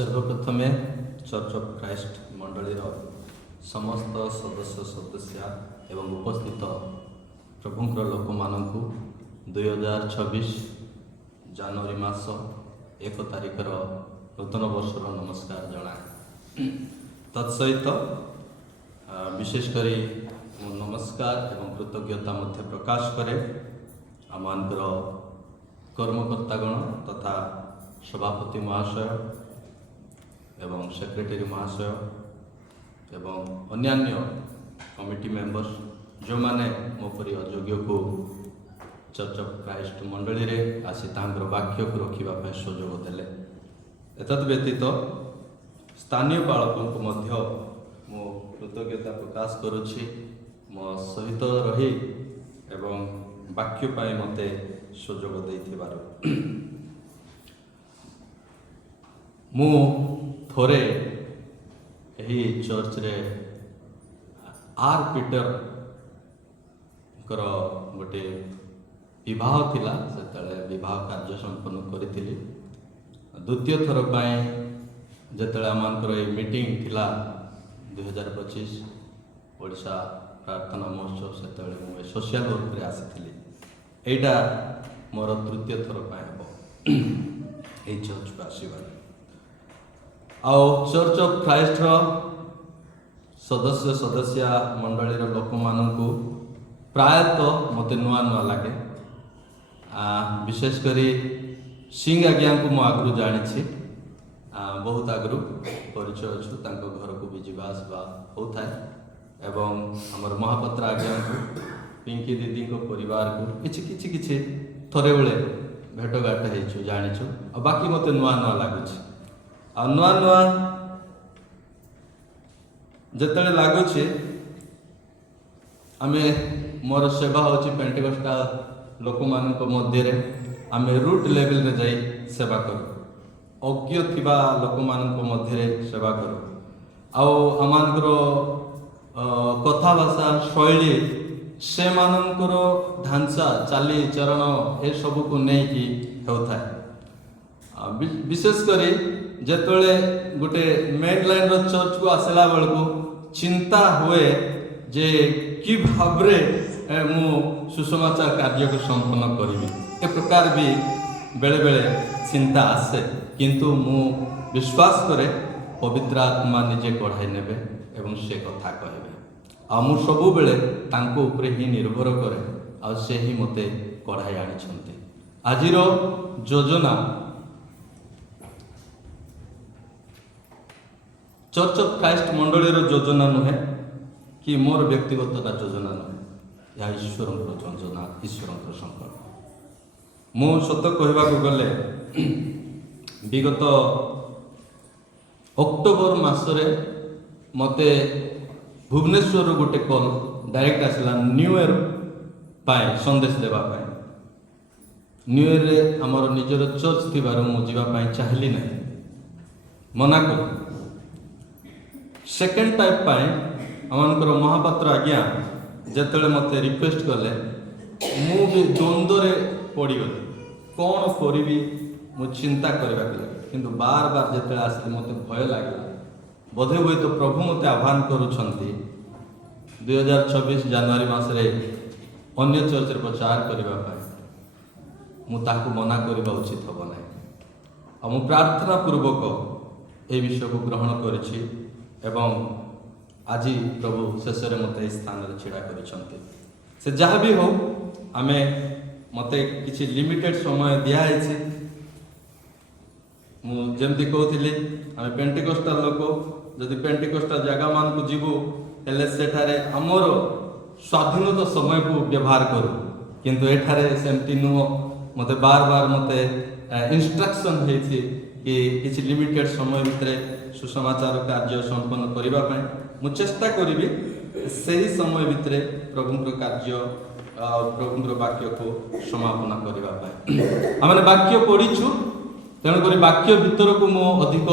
सर्वप्रथमे church of Christ मंडलीर समस्त सदस्य सदस्या एवं उपस्थित प्रभुंकर लोक मानू 2026 जनवरी मास 1 तारिखर नूतन वर्षर नमस्कार जनाए। तत्सहित विशेषकर नमस्कार एवं कृतज्ञता मध्य प्रकाश करे आमानकर कर्मकर्तागण तथा सभापति महाशय एवं सेक्रेटरी महाशय एवं अन्यान्य कमिटी मेंबर्स जो माने मोपरी अयोग्य को चर्च ऑफ क्राइस्ट मंडली रे आसी तांकर वाक्य को रखिबा पे सुजोग देले। एतद व्यतीत स्थानीय बालकों को मध्य मो कृतज्ञता प्रकाश करुछि मो सहित रही एवं वाक्य पाए मते सुजोग देथिबार। मु थोरे यही चर्च रे आर पीटर कर गोटे विवाह थिला सेतले विवाह कार्य संपन्न करिथिली। द्वितीय थर पाए जेतले आमानकर ए मीटिंग थिला 2025 ओडिशा प्रार्थना महोत्सव सेतले मु सोशल वर्क रे आसीथिली। एटा मोर तृतीय थर पाए हबो ए चर्च को आसीबार। आउ चर्च ऑफ क्राइस्ट सदस्य सदस्या मंडलीर लोक मानू प्रायतः मत नुआ नुआ लगे। विशेषकर सिंह आज्ञा को मु आगु जानी बहुत आगु परिचय अच्छु घर को भी जावासवा होता है एवं आमर महापात्र आज्ञा को पिंकी दीदी को परिवार को किछि थोड़े बेले भेटघाट हो जाचु बाकी मत नुआ नुआ लगुच आ नुआ नुआ जिते लगुच आमे मोर सेवा होची पेंटिकस्टाल लोक मानक मध्य आमे रूट लेवल रे जाई सेवा करू अज्ञ थिबा लोक मानक मध्य सेवा करू आउ आमानकर कथा भाषा शैली से मानकर ढांचा चाली चरण ए सब को नहीं कि होता है। विशेषकर जेतले गोटे मेन लाइन रो चर्च को आसला बेलू चिंता हुए जे कि भावरे मु सुसमाचार कार्य को संपन्न करी ए प्रकार भी बेले बेले चिंता आसे किंतु मु विश्वास करे पवित्र आत्मा निजे कढ़ाई नेबे एवं से कथा कहबे आ मु सबु बेले तांको ऊपर ही निर्भर करे आ से ही मते कढ़ाई आनी छंते। आजिर योजना चर्च ऑफ क्राइस्ट मंडलीर योजना नुहे कि मोर व्यक्तिगत योजना नुहे या ईश्वर योजना ईश्वर संकल्प। मु सत कहवा गले विगत अक्टोबर मासरे मते भुवनेश्वर गोटे कॉल डायरेक्ट आसला न्यू ईयर पाए संदेश देवा पाए। न्यू ईयर रे हमर निजर चर्च थिबार मु जीवा पाए चाहली नहीं मना कर। सेकेंड टाइप पाए आमनकर महापात्र आज्ञा जेतले मते रिक्वेस्ट कले मु भी द्वंद्व रे पड़ी गली कौन करी मु चिंता करबा किंतु बार बार जेतले आसले मते भय लागला बोधे हुए तो प्रभु मते आह्वान करूछंती 2026 जनवरी मास रे अन्य चर्च रे प्रचार करबा पाए मु ताकू मना करबा उचित हबो नै आ मु प्रार्थना पूर्वक ए विषय को ग्रहण करिछि एवं आज प्रभु शेष में मत स्थान छिड़ा कर से जहाँ भी हो आमे मत किसी लिमिटेड समय दिखाई मुझे कहती आम पेंटिकस्टाल लोक जदि पेंटिकस्टाल जगह मान को जीवु हेले सेठारे आमर स्वाधीनता समय को व्यवहार करूँ किंतु एठारे सेमती नुह मत बार बार मत इंस्ट्रक्शन होती कि किसी लिमिटेड समय भितर सुसमाचार कार्य संपन्न करने मु चेष्टा करी से ही समय भितर प्रभुंर कार्य प्रभुंर वाक्य को समापन करने आम वाक्य पढ़ीचु तेणुक वाक्य भितर को मु अधिक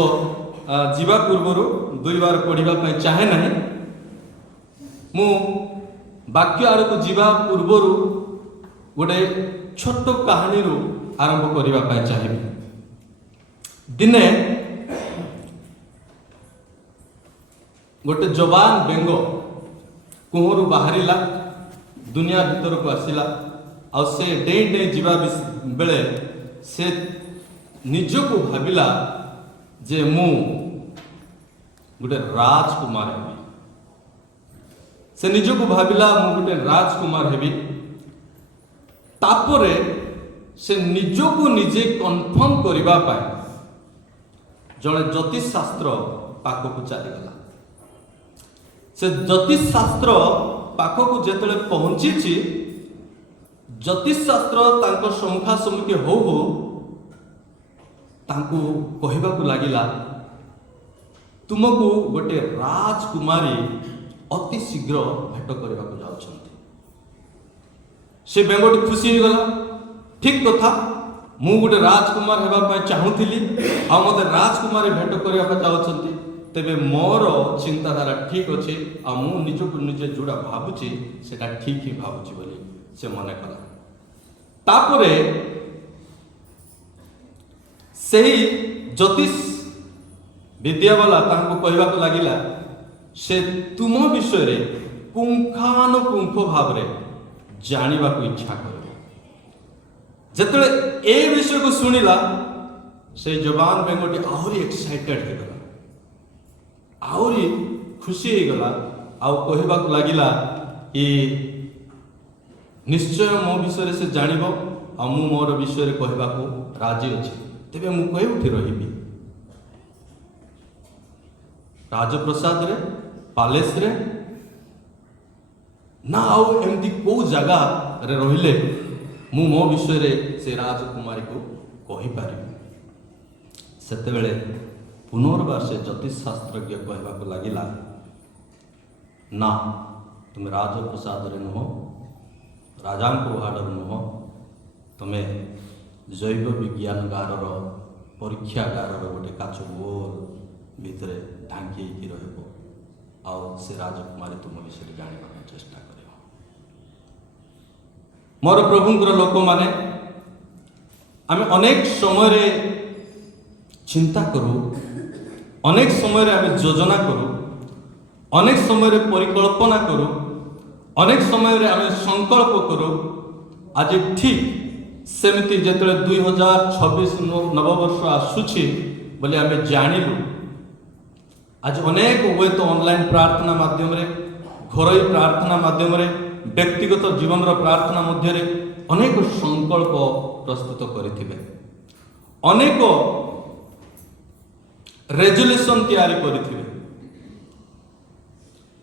जीवा पूर्वर दुई बार पढ़ापी चाहे ना मु वाक्य आड़ को जीवा पूर्वर गोटे छोट कहानी आरंभ करने चाहिए। दिने गोटे जवान बेंग कुहरु बाहरिला दुनिया भीतर को आसिला आ से डेई डेई जीवा बेले से निजको भाविला जे मु गोटे राजकुमार हेबी। से निजको भाविला मु गोटे राजकुमार हेबी। तापरे से निजको निजे कन्फर्म करिबा पाए जड़े ज्योतिष शास्त्र पाखक चलीगला। से ज्योतिष शास्त्र पाखक जेतले पहुंची ज्योतिष शास्त्र तांको सम्मुखा सम्मुखी हो तांको कहबाकू लागिला तुमको गोटे राजकुमारी अति शीघ्र भेट करने को जाउछंती। से बेंगटी खुशी हो गला। ठीक कथा मु गोटे राजकुमार हेबा पय चाहूतिली आ मते राजकुमारी भेट करबा को चाहछंती। तेबे मोर चिंताधारा ठीक अच्छे आ मु निजको निजे जोड़ा भाबुची सेटा ठीक ही भाबुची बोली से मने कला। तापरे सही ज्योतिष विद्या वाला तांको कहबाक लागिला से तुम विषय रे पुंखानुपुंख भाव रे जानिबा को इच्छा कर। जेतले ए विषय को सुनिला से जवान बेंगटी आहुरी एक्साइटेड हो गला, आहुरी खुशी हो गला आ कहबाक लागिला कि निश्चय मो विषय से जानिब आ मु मोर विषय कहबाक राजी अछि। तेबे मु कहि उठी रहिबी राजप्रसाद रे पैलेस रे ना आउ एमती को जगह रे रहिले मु मो विषय रे से राजकुमारी को कहि पारि। सेते बेले पुनर्बार से ज्योतिष शास्त्रज्ञ कहबाक लागिला ना तुम राजप्रसाद रे नुह राजांको वार्डर नुह तुमे जैव विज्ञान गारर परीक्षागार गोटे काच गोल भितर ढांकी रहिबो आउ से राजकुमारी तुम विषय जानिबा चेष्टा करियो। मोर प्रभुंकर लोक माने आमे अनेक समय रे चिंता करू, अनेक समय रे आमे योजना करू, अनेक समय रे परिकल्पना करू, अनेक समय रे आमे संकल्प करू। आज ठीक सेमती जेतले 2026 नववर्ष आसुछि बोले आमे जानिलु। आज अनेक हुए तो ऑनलाइन प्रार्थना माध्यम रे घरोई प्रार्थना माध्यम रे व्यक्तिगत जीवन रो प्रार्थना मध्य रे अनेक संकल्प प्रस्तुत करिथिबे, अनेक रेजोल्यूशन तैयारी करिथिबे।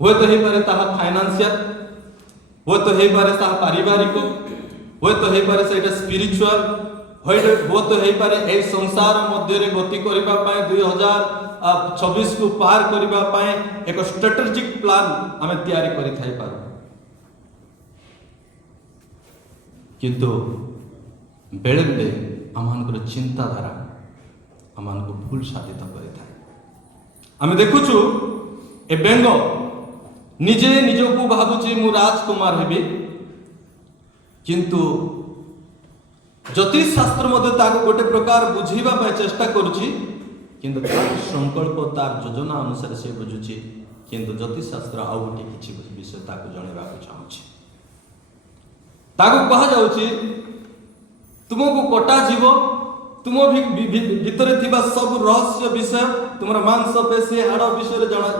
हुए तो हे पारे ताहा फाइनेंशियल, हुए तो हे पारे ताहा पारिवारिक, हुए तो हे पारे सेटा स्पिरिचुअल, हुए तो हे पारे ए संसार मध्य रे गति करिबा पाए 2026 को पार करिबा पाए एक स्ट्रेटेजिक प्लान आमे तैयारी करि थाई पारो। किंतु बेले बेले आमानकर चिंताधारा आमानको भूल साधित करि थाए। आमे देखुछु ए बेंग निजे निजको भाबुची मु राजकुमार हेबी, किंतु ज्योतिष शास्त्र मध्य ताको गोटे प्रकार बुझीबा पाए चेष्टा करूची, किंतु तार संकल्प तार योजना अनुसार से बुझुची, किंतु ज्योतिष शास्त्र आउ गोटे किछि विषय ताको जणेबा को चाहूची। ताको कहा जाउची तुमको कटा जीव, तुम भीतर थिबा सब रहस्य विषय तुमरा मांस पेशी हाड़ विषय जणा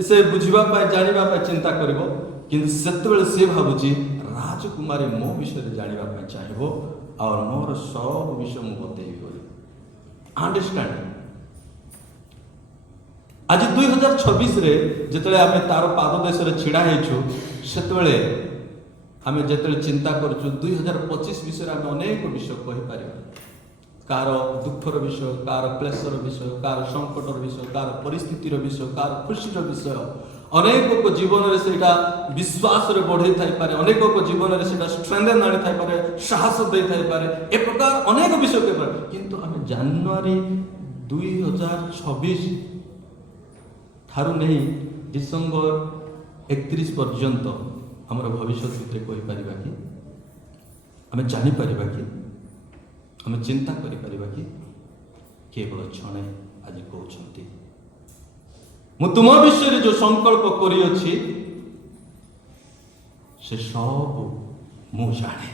से बुझीबा पाए जानिबा पाए चिंता करिवो, किंतु सेतबेले से भाबुची राजकुमारी मो विषय जानिबा पाए चाहिबो और मोर सब विषय मु बतेइबी बोली। अंडरस्टैंड आज 2026 रे जेतले आमे तार पाद देश रे छिड़ा हेछु सेतबेले आमे जेतले चिंता करछु 2025 विषय आमे अनेक विषय कहि पारिबा। कार दुखर विषय, कार क्लेशर विषय, कार संकटर विषय, कार परिस्थितिर विषय, कार खुशीर विषय, अनेक को जीवन रे सेटा विश्वास रे बढ़े थाई पारे, अनेक को जीवन रे सेटा स्ट्रेंथन आनी थाई पारे, साहस दे थाई पारे, ए प्रकार अनेक विषय के पारे। किंतु आमे जनवरी 2026 थारु नहीं डिसेंबर 31 पर्यंत हमर भविष्य भितर कहि परिबा कि आमे जानि परिबा कि आमे चिंता करि परिबा कि केवल क्षणे आज कहउछंती ମୁଁ ତୁମ ବିଷୟରେ ଯେଉଁ ସଂକଳ୍ପ କରିଅଛି ସେ ସବୁ ମୁଁ ଜାଣେ।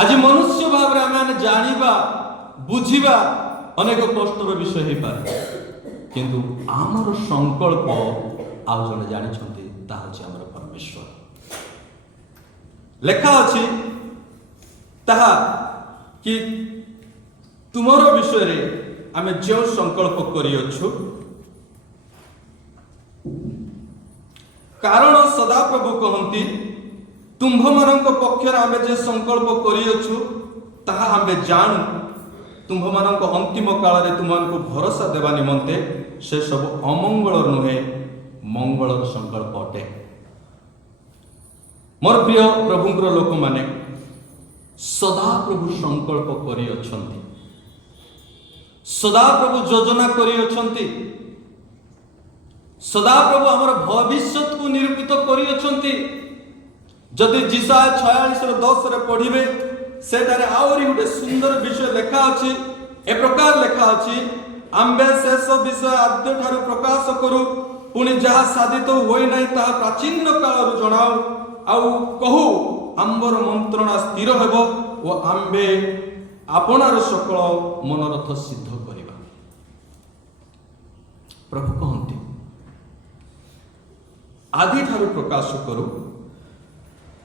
ଆଜି ମନୁଷ୍ୟ ଭାବରେ ଆମେ ଜାଣିବା ବୁଝିବା ଅନେକ କଷ୍ଟର ବିଷୟ ହେଇପାରେ, କିନ୍ତୁ ଆମର ସଂକଳ୍ପ ଆଉ ଜଣେ ଜାଣିଛନ୍ତି, ତାହା ହେଉଛି ଆମର ପରମେଶ୍ୱର। ଲେଖା ଅଛି ତାହା କି ତୁମର ବିଷୟରେ ଆମେ ଯେଉଁ ସଂକଳ୍ପ କରିଅଛୁ, କାରଣ ସଦାପ୍ରଭୁ କହନ୍ତି ତୁମ୍ଭମାନଙ୍କ ପକ୍ଷରେ ଆମେ ଯେ ସଂକଳ୍ପ କରିଅଛୁ ତାହା ଆମେ ଜାଣୁ, ତୁମ୍ଭମାନଙ୍କ ଅନ୍ତିମ କାଳରେ ତୁମମାନଙ୍କୁ ଭରସା ଦେବା ନିମନ୍ତେ ସେ ସବୁ ଅମଙ୍ଗଳ ନୁହେଁ, ମଙ୍ଗଳର ସଂକଳ୍ପ ଅଟେ। ମୋର ପ୍ରିୟ ପ୍ରଭୁଙ୍କର ଲୋକମାନେ, ସଦାପ୍ରଭୁ ସଂକଳ୍ପ କରିଅଛନ୍ତି, ସଦାପ୍ରଭୁ ଯୋଜନା କରିଅଛନ୍ତି, ସଦାପ୍ରଭୁ ଆମର ଭବିଷ୍ୟତକୁ ନିରୂପିତ କରିଅଛନ୍ତି। ଯଦି ଜିସାୟ 46:10 ପଢିବେ, ସେଠାରେ ଆହୁରି ଗୋଟେ ସୁନ୍ଦର ବିଷୟ ଲେଖା ଅଛି। ଏ ପ୍ରକାର ଲେଖା ଅଛି, ଆମ୍ଭେ ଶେଷ ବିଷୟ ଆଦ୍ୟଠାରୁ ପ୍ରକାଶ କରୁ, ପୁଣି ଯାହା ସାଧିତ ହୋଇନାହିଁ ତାହା ପ୍ରାଚୀନ କାଳରୁ ଜଣାଉ, ଆଉ କହୁ ଆମ୍ଭର ମନ୍ତ୍ରଣା ସ୍ଥିର ହେବ ଓ ଆମ୍ଭେ ଆପଣାର ସକଳ ମନୋରଥ ସିଦ୍ଧ କରିବା। ପ୍ରଭୁ କହନ୍ତି ଆଦିଠାରୁ ପ୍ରକାଶ କରୁ,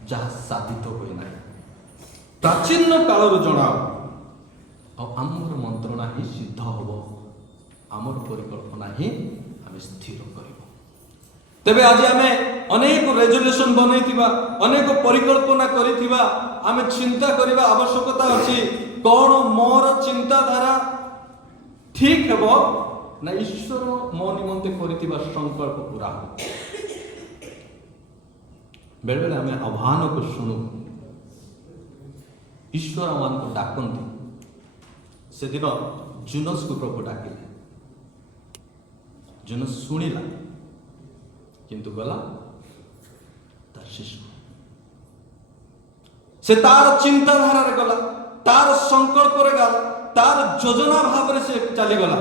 ଯାହା ସାଧିତ ହୋଇନାହିଁ ପ୍ରାଚୀନ କାଳରୁ ଜଣାଉ, ଆଉ ଆମର ମନ୍ତ୍ରଣା ହିଁ ସିଦ୍ଧ ହେବ, ଆମର ପରିକଳ୍ପନା ହିଁ ଆମେ ସ୍ଥିର କରିବୁ। ତେବେ ଆଜି ଆମେ ଅନେକ ରେଜଲ୍ୟୁସନ ବନେଇଥିବା, ଅନେକ ପରିକଳ୍ପନା କରିଥିବା, ଆମେ ଚିନ୍ତା କରିବା ଆବଶ୍ୟକତା ଅଛି, କଣ ମୋର ଚିନ୍ତାଧାରା ଠିକ ହେବ ନା ଈଶ୍ୱର ମୋ ନିମନ୍ତେ କରିଥିବା ସଂକଳ୍ପ ପୁରା ହେବ। ବେଳେବେଳେ ଆମେ ଆହ୍ୱାନକୁ ଶୁଣୁ, ଈଶ୍ୱର ଆମମାନଙ୍କୁ ଡାକନ୍ତି। ସେଦିନ ଜୁନସକୁ ପ୍ରଭୁ ଡାକିଲେ, ଜୁନସ ଶୁଣିଲା କିନ୍ତୁ ଗଲା ତାର ଶିଶୁ। ସେ ତାର ଚିନ୍ତାଧାରାରେ ଗଲା, ତାର ସଂକଳ୍ପରେ ଗଲା, ତାର ଯୋଜନା ଭାବରେ ସେ ଚାଲିଗଲା।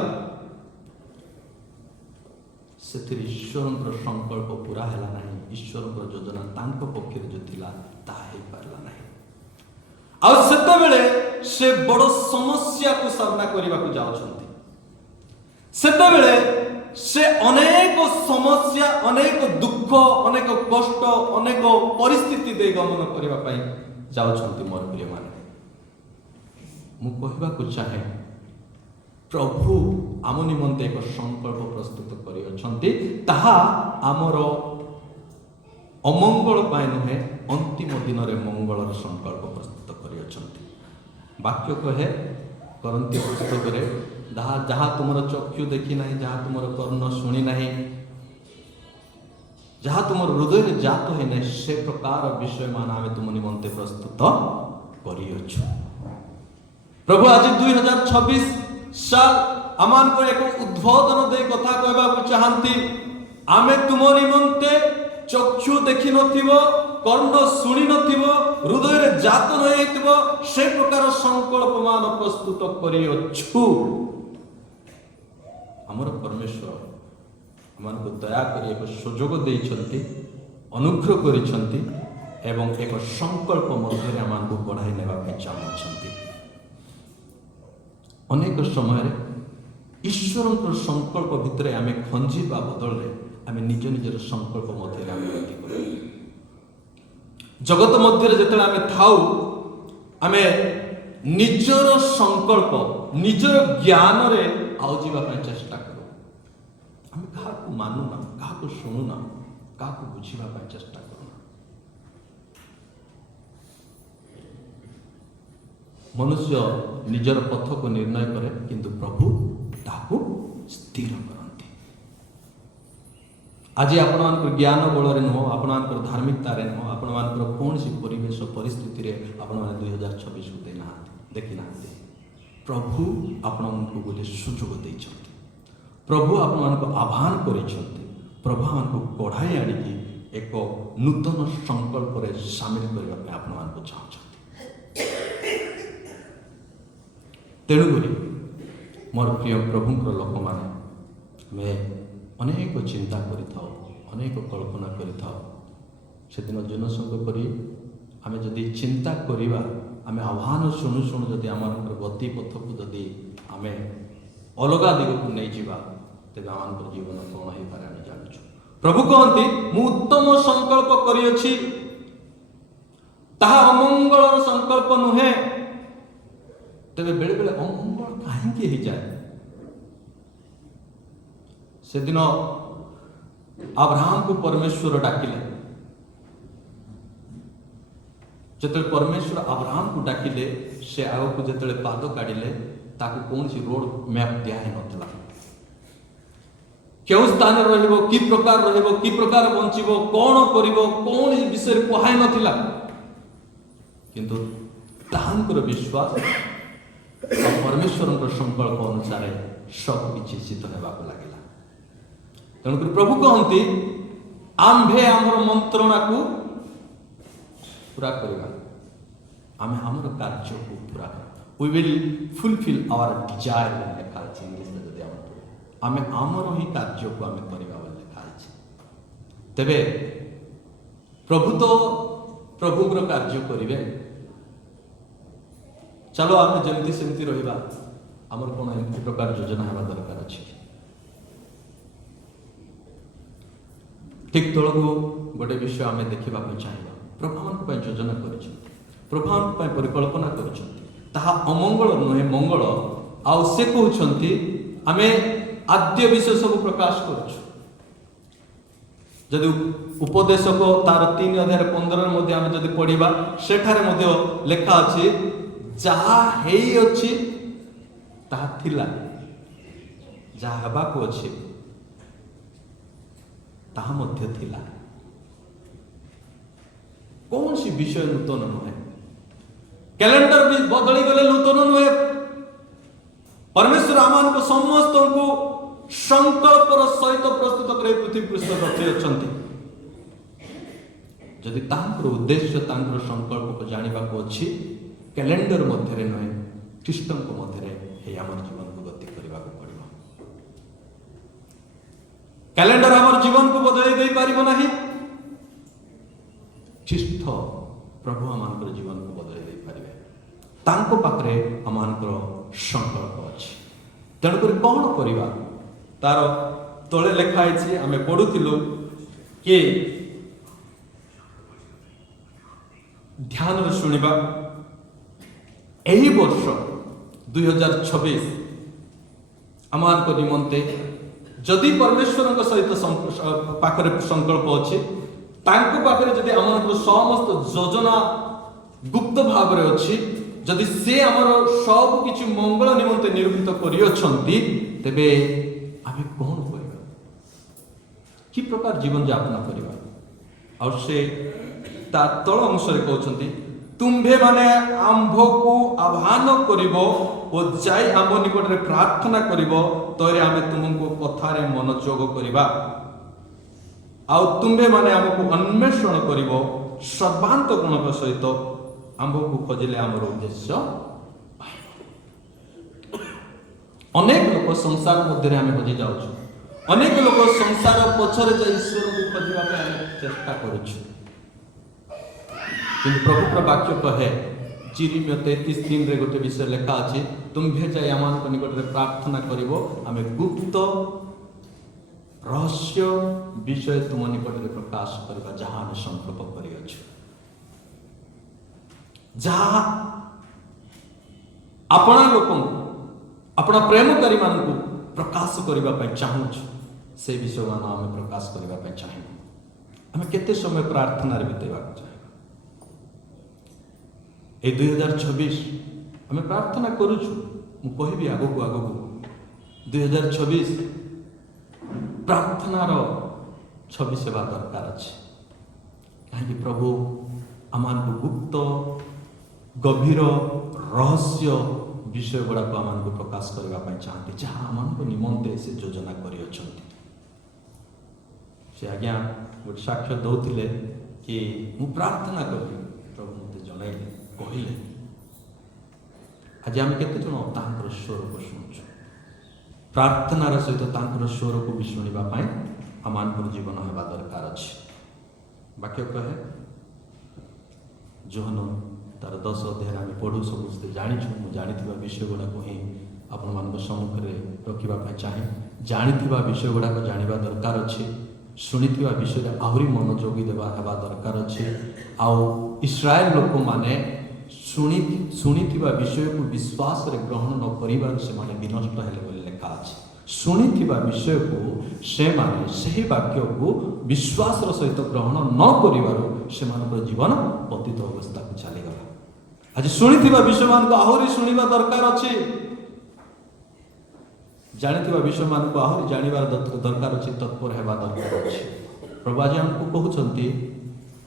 ସେଥିରେ ଈଶ୍ୱରଙ୍କର ସଂକଳ୍ପ ପୁରା ହେଲା ନାହିଁ, ଈଶ୍ୱରଙ୍କର ଯୋଜନା ତାଙ୍କ ପକ୍ଷରେ ଯେଉଁ ଥିଲା ତାହା ହେଇପାରିଲା ନାହିଁ। ଆଉ ସେତେବେଳେ ସେ ବଡ଼ ସମସ୍ୟାକୁ ସାମ୍ନା କରିବାକୁ ଯାଉଛନ୍ତି। ସେତେବେଳେ ସେ ଅନେକ ସମସ୍ୟା, ଅନେକ ଦୁଃଖ, ଅନେକ କଷ୍ଟ, ଅନେକ ପରିସ୍ଥିତି ଦେଇ ଗମନ କରିବା ପାଇଁ ଯାଉଛନ୍ତି। ମୋର ପ୍ରିୟମାନେ, ମୁଁ କହିବାକୁ ଚାହେଁ, ପ୍ରଭୁ ଆମ ନିମନ୍ତେ ଏକ ସଂକଳ୍ପ ପ୍ରସ୍ତୁତ କରିଅଛନ୍ତି, ତାହା ଆମର ଅମଙ୍ଗଳ ପାଇଁ ନୁହେଁ, ଅନ୍ତିମ ଦିନରେ ମଙ୍ଗଳର ସଂକଳ୍ପ ପ୍ରସ୍ତୁତ କରିଅଛନ୍ତି। ବାକ୍ୟ କହେ କରନ୍ତି ପୁସ୍ତକରେ, ଯାହା ତୁମର ଚକ୍ଷୁ ଦେଖି ନାହିଁ, ଯାହା ତୁମର କର୍ଣ୍ଣ ଶୁଣି ନାହିଁ, ଯାହା ତୁମର ହୃଦୟରେ ଜାତ ହୋଇନାହିଁ, ସେ ପ୍ରକାର ବିଷୟମାନ ଆମେ ତୁମ ନିମନ୍ତେ ପ୍ରସ୍ତୁତ କରିଅଛୁ। ପ୍ରଭୁ ଆଜି 2026 ସାଲ ଆମମାନଙ୍କୁ ଏକ ଉଦ୍ବୋଧନ ଦେଇ କଥା କହିବାକୁ ଚାହାନ୍ତି। ଆମେ ତୁମ ନିମନ୍ତେ ଚକ୍ଷୁ ଦେଖିନଥିବ, କର୍ଣ୍ଣ ଶୁଣି ନଥିବ, ହୃଦୟରେ ଜାତ ନ ହେଇଥିବ, ସେ ପ୍ରକାର ସଂକଳ୍ପ ମାନ ପ୍ରସ୍ତୁତ କରିଅଛୁ। ଆମର ପରମେଶ୍ୱର ଆମମାନଙ୍କୁ ଦୟାକରି ଏକ ସୁଯୋଗ ଦେଇଛନ୍ତି, ଅନୁଗ୍ରହ କରିଛନ୍ତି ଏବଂ ଏକ ସଂକଳ୍ପ ମଧ୍ୟରେ ଆମମାନଙ୍କୁ ବଢ଼ାଇ ନେବା ପାଇଁ ଚାହୁଁଛନ୍ତି। ଅନେକ ସମୟରେ ଈଶ୍ୱରଙ୍କର ସଂକଳ୍ପ ଭିତରେ ଆମେ ଖଞ୍ଜିବା ବଦଳରେ ଆମେ ନିଜ ନିଜର ସଂକଳ୍ପ ମଧ୍ୟରେ ଆମେ ଗତି କରୁ। ଜଗତ ମଧ୍ୟରେ ଯେତେବେଳେ ଆମେ ଥାଉ, ଆମେ ନିଜର ସଂକଳ୍ପ, ନିଜର ଜ୍ଞାନରେ ଆଉଯିବା ପାଇଁ ଚେଷ୍ଟା କରୁ। ଆମେ କାହାକୁ ମାନୁନା, କାହାକୁ ଶୁଣୁନା, କାହାକୁ ବୁଝିବା ପାଇଁ ଚେଷ୍ଟା କରୁନା। ମନୁଷ୍ୟ ନିଜର ପଥକୁ ନିର୍ଣ୍ଣୟ କରେ, କିନ୍ତୁ ପ୍ରଭୁ ତାହାକୁ ସ୍ଥିର କରନ୍ତି। ଆଜି ଆପଣମାନଙ୍କର ଜ୍ଞାନ ବଳରେ ନୁହଁ, ଆପଣମାନଙ୍କର ଧାର୍ମିକତାରେ ନୁହଁ, ଆପଣମାନଙ୍କର କୌଣସି ପରିବେଶ ପରିସ୍ଥିତିରେ ଆପଣମାନେ 2026କୁ ଦେଖିନାହାନ୍ତି। ପ୍ରଭୁ ଆପଣମାନଙ୍କୁ ଗୋଟେ ସୁଯୋଗ ଦେଇଛନ୍ତି। ପ୍ରଭୁ ଆପଣମାନଙ୍କୁ ଆହ୍ୱାନ କରିଛନ୍ତି। ପ୍ରଭୁ ଆମମାନଙ୍କୁ କଢ଼ାଇ ଆଣିକି ଏକ ନୂତନ ସଂକଳ୍ପରେ ସାମିଲ କରିବା ପାଇଁ ଆପଣମାନଙ୍କୁ ଚାହୁଁଛନ୍ତି। ତେଣୁକରି मोर प्रिय प्रभुंर लोक मैंने आमे अनेक चिंता करिथाओ, अनेक कल्पना करिथाओ। सेदिन जनसंघ करी आमे जदि चिंता करिबा, आमे आह्वान शुणु शुणु जदि आमर गति पथ को जदि आमे अलगा दिग को नहीं जावा, तेज आम जीवन कौन हो पारे आम जानूँ। प्रभु कहती मु उत्तम संकल्प करियछि, ताहा अमंगलर संकल्प नुहे। तेरे बेले बेले अमंगल कहीं ही जाए। से दिन अब्राहम को परमेश्वर डाकिले, जिते परमेश्वर अब्राहम को डाकिले से आग को जिते पाद काढ़िले ताकू कौन सी रोड मैप दिया नथिला। क्यों स्थान रहिबो, कि प्रकार रहिबो, कि प्रकार बंचिबो, कौन करिबो, कौन विषय कहाय नथिला। किंतु तांकर विश्वास और परमेश्वर संकल्प अनुसार सब किसी सिद्ध होगा लगे। तेणुक प्रभु कहती आम्भे आमर मंत्रणा को पूरा करवा, आमे आमर कार्य को पूरा we will fulfil our desire लिखा है इंग्लिश में। जब आमे आमर ही कार्य को आमे करवा लिखा है, तेबे प्रभु तो प्रभुर कार्य करेंगे। चलो आम जमती सेमती रहिबा, आमर कौन एमती प्रकार योजना होगा दरकार अच्छी। ठीक तौक गोटे विषय आम देखा चाहिए। प्रभु आम योजना कर, प्रभु आम परिकल्पना कर, अमंगल नुहे मंगल। आउ से कहते आम आद्य विषय सब प्रकाश कर। जदि उपदेशक तार 3:15 मध्य आम जदि पढ़ा, सेठारे लेखा अच्छी जहा हेई अछि ताहा थिला, जहा हेबाकु अछि ताहा मध्य थिला। कौन सी विषय नूतन नुहे, कैलेंडर भी बदली गले नूतन नुहे। परमेश्वर आमान को समस्त को संकल्पर सहित प्रस्तुत कर पृथ्वी पृष्ठ रचि अछंती। जदि तांकर उद्देश्य तांकर संकल्प को जानिबा को अछि, कैलेंडर मध्य नुहे ख्रीष्टन मध्य आम जीवन को गति करने को पड़ो। कैलेंडर आम जीवन को बदल दे पार नहीं, ख्रीष्ट प्रभु आम जीवन को बदल दे पारे। तांको पाखरे आम संकल्प अच्छी। तेणुक कौन करवा तार तले लिखाई आम पढ़ुलु कि ध्यान शुणा यही वर्ष 2026 आम निमंते जदि परमेश्वर सहित पाखरे संकल्प अच्छे, पाखरे जदि आम समस्त योजना गुप्त भाव में अच्छी, जदि से आमर सब किसी मंगल निमंते निरूपित करियछंती, तेबे आमे कौन करबा, कि प्रकार जीवन यापन करबा। और से ता तल अंशरे कहउछंती तुम्भे माने आंभ को आह्वान करिवो और जाई आंभ निकट रे प्रार्थना करिवो, तोरे आमे तुमको कथारे मनोयोग करिबा। आउ तुम्भे माने आमको अन्वेषण करिवो सर्वांत गुण सहित आंभ को खोजिले आमर उद्देश्य। अनेक लोक संसार मध्य आम हजि जाउछु, अनेक लोक संसार पछरे जा ईश्वर को खोजिबा पे आम चेष्टा करूछु। किंतु प्रभुर वाक्य कहे चिरिम्य 33:3 रे गोटे विषय लेखा अछि, तुम्भे जाई आमान निकट रे प्रार्थना करिवो, आमे गुप्त रहस्य विषय तुम निकट रे प्रकाश करबा, जहां आमे संकल्प करियछु। जहां अपना लोकन अपना प्रेमकारी मान को प्रकाश करबा पय चाहूछु, से विषय मान आमे प्रकाश करबा पय चाहू। आमे केते समय प्रार्थना रे बितेबा चाहू। ए 2026 आमे प्रार्थना करूछु, मु कहबी आगो को 2026 प्रार्थनार छवि सेवा दरकार अच्छे। कहीं प्रभु आमान को गुप्त गभीर रहस्य विषय गुड़ाक आम को प्रकाश करने चाहते, जहाँ आम निमंते से योजना कर। आज्ञा गोटे साक्ष्य दौले कि मु प्रार्थना करी, प्रभु मत जनइले कहले। आज आम केते जन तांकर स्वर को शुणुछु, प्रार्थनार सहित तांकर स्वर को भी शुणा आम जीवन होगा दरकार अच्छे। वाक्य कहे जोहन तार 10 अध्याय आम पढ़ू समस्ते जानी जानी विषय गुड़ाक ही आपण मान सम्मुख में रखा चाहे जानी विषय गुड़ाक जानवा दरकार अच्छे शुणी विषय आहरी मनोयोगी देवा हेबा दरकार अच्छे। आउ इस्राएल लोक माने शुणी विषय को विश्वास रे ग्रहण न करिबार से माने विनष्ट हेले बोली लेखा अछि। शुणी विषय को से माने सही वाक्य को विश्वास सहित ग्रहण न करिबार से मानकर जीवन पतित अवस्था को चलीगला। आज शुणी विषय मान को आहरी शुणा दरकार अच्छे जानी विषय मान को आहरी जानवर दरकार अच्छे तत्पर हेबा दरकार अच्छे। प्रभु आज हमको कहते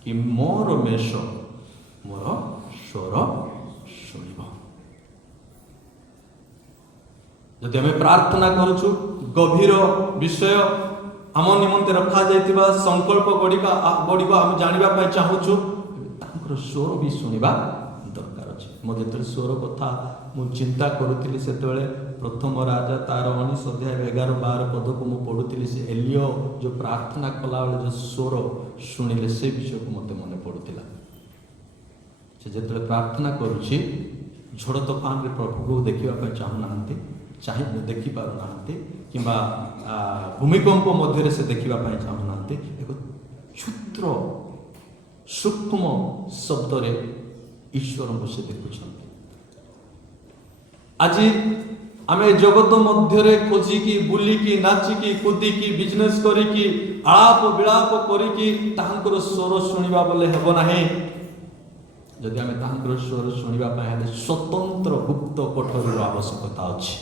कि मोर मेष मोर स्वर शुणिब। जदि आम प्रार्थना करुछु गभीर विषय आम निमंते रखा जाइतिबा संकल्प गुड़िक आम जानवा चाहूँ स्वर भी शुणा दरकार अच्छे। मो जो स्वर कथा मु चिंता करुली से प्रथम राजा तार 19 अध्याय 11-12 पद को मुझे पढ़ुली से एलियो जो प्रार्थना कला बेले जो स्वर शुणिले से विषय को मत मन पड़ूला। से जो प्रार्थना करुच्ची झड़ तोफान रे प्रभु को देखा चाहूना चाहिए देखिपारना कि भूमिकंप मध्य से देखा चाहूना एक क्षुद्र सूक्ष्म शब्द रे ईश्वर को से देखुं। आज आम जगत मध्य खोजिकी बुलिकी नाचिकी कूदिकी बिजनेस करिकी आलाप विलाप करिकी तांकर स्वर शुणा बोले हेब नाही। जदि आम तांकर स्वर शुणा स्वतंत्र गुप्त कोठरी आवश्यकता अच्छी।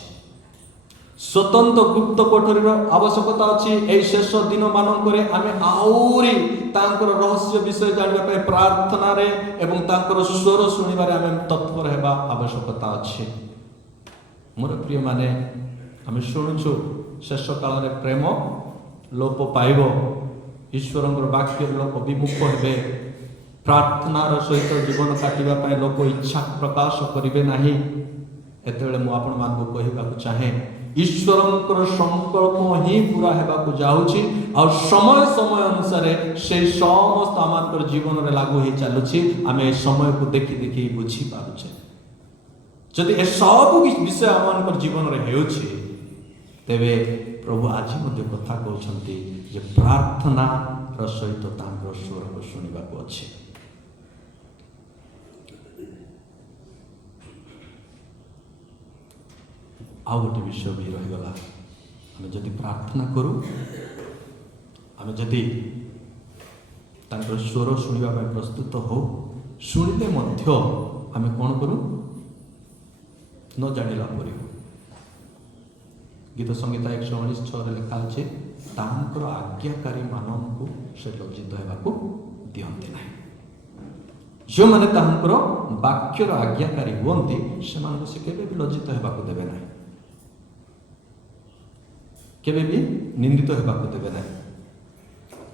स्वतंत्र गुप्त कोठरी आवश्यकता अच्छी। ए शेष दिन मानक आम आहरी तांकर रहस्य विषय जानवाई प्रार्थना रे एवं तांकर स्वर शुणिबारे आम तत्पर हेबा आवश्यकता अच्छी। मोर प्रिय माने आम शुणुचु शेष काल में प्रेम लोप पाइब ईश्वर वाक्य लोक विमुख हे प्रार्थनार सहित जीवन काटापी लोक इच्छा प्रकाश करेंगे ना। एत आपण मान कहवाक चाहे ईश्वर संकल्प ही पूरा होगा जाऊँगी और समय समय अनुसार से समस्त आम जीवन में लागू हो चलुची। आम समय को देखी देखी बुझी पारे जदि ए सब विषय आम जीवन में होउछि तेबे प्रभु आज कथा कहते जे प्रार्थना सहित स्वर को शुणा अच्छे। आउ गोटे विषय भी रहीगला आम जदि प्रार्थना करूँ आम जदि स्वर शुणा प्रस्तुत हो शुणिले आम कौन करूँ न जानिला परी। गीत संहिता 119:6 लिखा अच्छे तांकर आज्ञाकारी मानव से लज्जित होगा दियंते ना। जो मैंने तांकर वाक्यर आज्ञाकारी हुंती से केबे भी लज्जित होगा देवे ना केबे भी निंदित होगा देवे ना।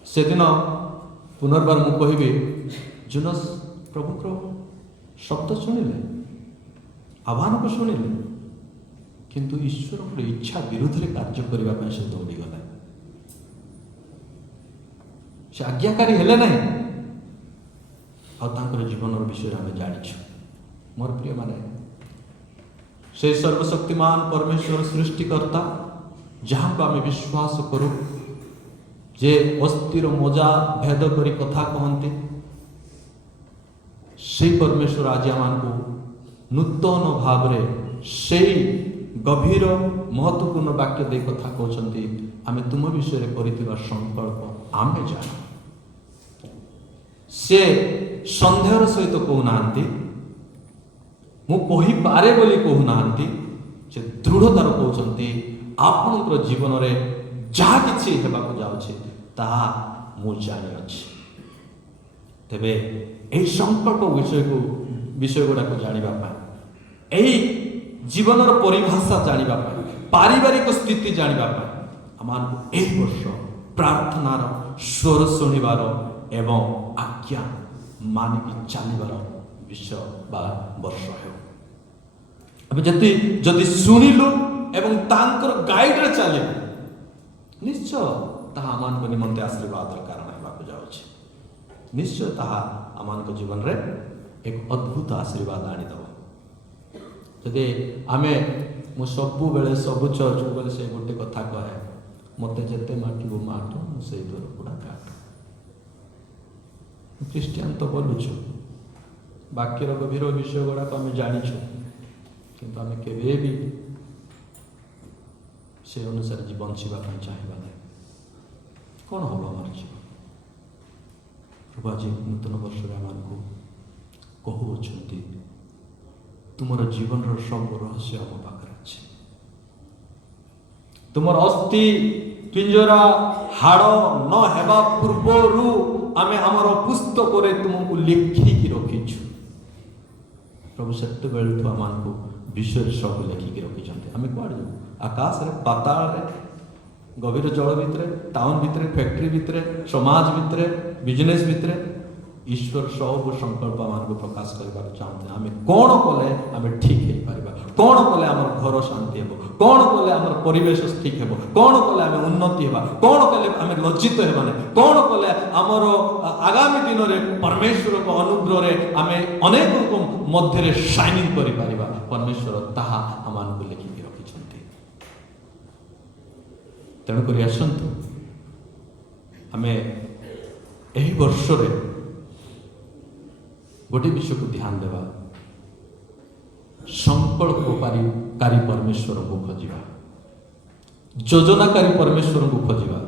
से दिन पुनर्बार मु कहबी जुनस प्रभुकर शब्द शुणिले आह्वान को शुणिले किंतु ईश्वर इच्छा विरुद्ध रे कार्य करने से दौड़ी गला। से आज्ञाकारी हेले ना और जीवन विषय आम जानिछु। मोर प्रिय माने से सर्वशक्तिमान परमेश्वर सृष्टिकर्ता जहाँ को आम विश्वास करूँ जे अस्थिर मजा भेद करी कथा कहते से परमेश्वर आज आम को नूतन भाव से गभीर महत्वपूर्ण वाक्य दे कथा कहते आम तुम विषय कर संकल्प आम जान से सन्देहर सहित कहूना मुझे बोली कहूना से दृढ़तार कहते आपणकर जीवन में जहाँ किसी होगा जाऊँचे ताहा मु जानी अच्छी। तेबे यही संकल्प विषय गुड़ाक जानापी यही जीवन परिभाषा जानापी पारिवारिक स्थिति जानापी आम यही वर्ष प्रार्थनार स्वर शुणिबार एवं आज्ञा मानिक चलबार विषय बा वर्ष हो। जदि शुणिलु ଏବଂ ତାଙ୍କର ଗାଇଡରେ ଚାଲିବୁ, ନିଶ୍ଚୟ ତାହା ଆମମାନଙ୍କ ନିମନ୍ତେ ଆଶୀର୍ବାଦର କାରଣ ହେବାକୁ ଯାଉଛି। ନିଶ୍ଚୟ ତାହା ଆମମାନଙ୍କ ଜୀବନରେ ଏକ ଅଦ୍ଭୁତ ଆଶୀର୍ବାଦ ଆଣିଦେବ। ଯଦି ମୁଁ ସବୁବେଳେ ସବୁ ଚର୍ଚ୍ଚକୁ ଗଲେ ସେ ଗୋଟେ କଥା କହେ, ମୋତେ ଯେତେ ମାଠିବୁ ମାଠ, ମୁଁ ସେଇ ଦୂରକୁଡ଼ା କାଟ। ଖ୍ରୀଷ୍ଟିଆନ ତ ବୋଲୁଛୁ, ବାକ୍ୟର ଗଭୀର ବିଷୟ ଗୁଡ଼ାକ ଆମେ ଜାଣିଛୁ, କିନ୍ତୁ ଆମେ କେବେ ବି ସେ ଅନୁସାରେ ବଞ୍ଚିବା ପାଇଁ ଚାହିଁବା ନାହିଁ। କ'ଣ ହେବ ଆମର ଜୀବନ? ପ୍ରଭୁ ଆଜି ନୂତନ ବର୍ଷରେ ଆମମାନଙ୍କୁ କହୁଅଛନ୍ତି, ତୁମର ଜୀବନର ସବୁ ରହସ୍ୟ ଆମ ପାଖରେ ଅଛି। ତୁମର ଅସ୍ଥି ପିଞ୍ଜରା ହାଡ଼ ନ ହେବା ପୂର୍ବରୁ ଆମେ ଆମର ପୁସ୍ତକରେ ତୁମକୁ ଲେଖିକି ରଖିଛୁ। ପ୍ରଭୁ ସେତେବେଳଠୁ ଆମମାନଙ୍କୁ ବିଷୟରେ ସବୁ ଲେଖିକି ରଖିଛନ୍ତି। ଆମେ କୁଆଡ଼େ ଯିବୁ? ଆକାଶରେ, ପାତାଳରେ, ଗଭୀର ଜଳ ଭିତରେ, ଟାଉନ ଭିତରେ, ଫ୍ୟାକ୍ଟ୍ରି ଭିତରେ, ସମାଜ ଭିତରେ, ବିଜନେସ୍ ଭିତରେ ଈଶ୍ୱର ସବୁ ସଂକଳ୍ପ ଆମମାନଙ୍କୁ ପ୍ରକାଶ କରିବାକୁ ଚାହୁଁଛନ୍ତି। ଆମେ କ'ଣ କଲେ ଆମେ ଠିକ୍ ହେଇପାରିବା, କ'ଣ କଲେ ଆମର ଘର ଶାନ୍ତି ହେବ, କ'ଣ କଲେ ଆମର ପରିବେଶ ଠିକ୍ ହେବ, କ'ଣ କଲେ ଆମେ ଉନ୍ନତି ହେବା, କ'ଣ କଲେ ଆମେ ଲଜ୍ଜିତ ହେବା ନାହିଁ, କ'ଣ କଲେ ଆମର ଆଗାମୀ ଦିନରେ ପରମେଶ୍ୱରଙ୍କ ଅନୁଗ୍ରହରେ ଆମେ ଅନେକଙ୍କ ମଧ୍ୟରେ ସାଇନିଂ କରିପାରିବା। ପରମେଶ୍ୱର ତାହା ଆମମାନଙ୍କୁ ଲେଖିକି ରଖିଛନ୍ତି। ତେଣୁକରି ଆସନ୍ତୁ ଆମେ ଏହି ବର୍ଷରେ गोटे विषय को ध्यान देवा, संकल्पकारी परमेश्वर को खोजा, योजनाकारी परमेश्वर को खोजा,